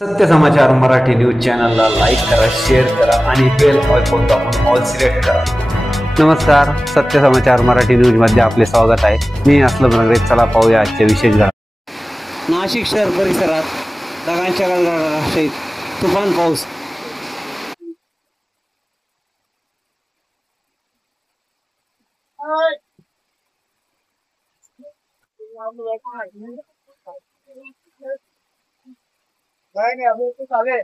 सत्य समाचार मराठी न्यूज चॅनलला लाईक करा, शेअर करा आणि बेल आयकॉन दाबून ऑल सिलेक्ट करा। नमस्कार, सत्य समाचार मराठी न्यूज मध्ये आपले स्वागत आहे। मी असलम रंगरे। चला पाहूया आजचे विशेष घडामोडी। नाशिक शहर परिसरात ढगांच्या गडगडाटासहित तुफान पाऊस। नहीं अभी तो साले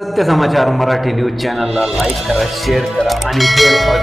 सत्य समाचार मराठी न्यूज चॅनलला लाईक करा, शेअर करा आणि बेल आयकॉन